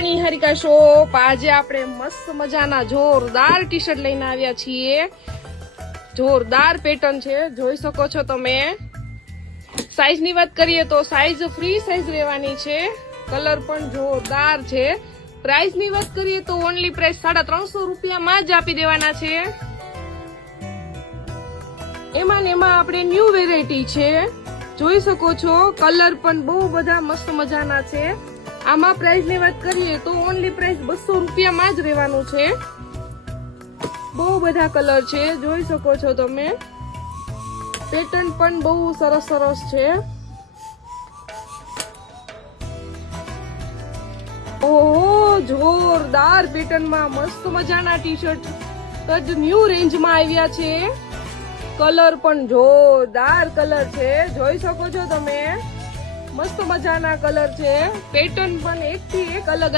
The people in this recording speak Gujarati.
નિહારિકા શોપ. આજે આપણે મસ્ત મજાના જોરદાર ટી શર્ટ લઈને આવ્યા છીએ. જોરદાર પેટર્ન છે, જોઈ શકો છો તમે. સાઈઝ ની વાત કરીએ તો સાઈઝ ફ્રી સાઈઝ રહેવાની છે. કલર પણ જોરદાર છે. પ્રાઇસ ની વાત કરીએ તો ઓનલી પ્રાઇસ 350 રૂપિયામાં જ આપી દેવાના છે. એમાં ને એમાં આપણે ન્યૂ વેરાયટી છે, જોઈ શકો છો. કલર પણ બહુ બધા મસ્ત મજાના છે. આમાં પ્રાઇસ ની વાત કરીએ તો ઓનલી પ્રાઇસ 200 રૂપિયામાં જ રહેવાનું છે. બહુ બધા કલર છે, જોઈ શકો છો તમે. પેટર્ન પણ બહુ સરસ સરસ છે. ઓહો, જોરદાર પેટર્નમાં મસ્ત મજાના ટી શર્ટ ન્યૂ રેન્જમાં આવ્યા છે. કલર પણ જોરદાર કલર છે, જોઈ શકો છો તમે. મસ્ત મજાના કલર છે. પેટર્ન પણ એક થી એક અલગ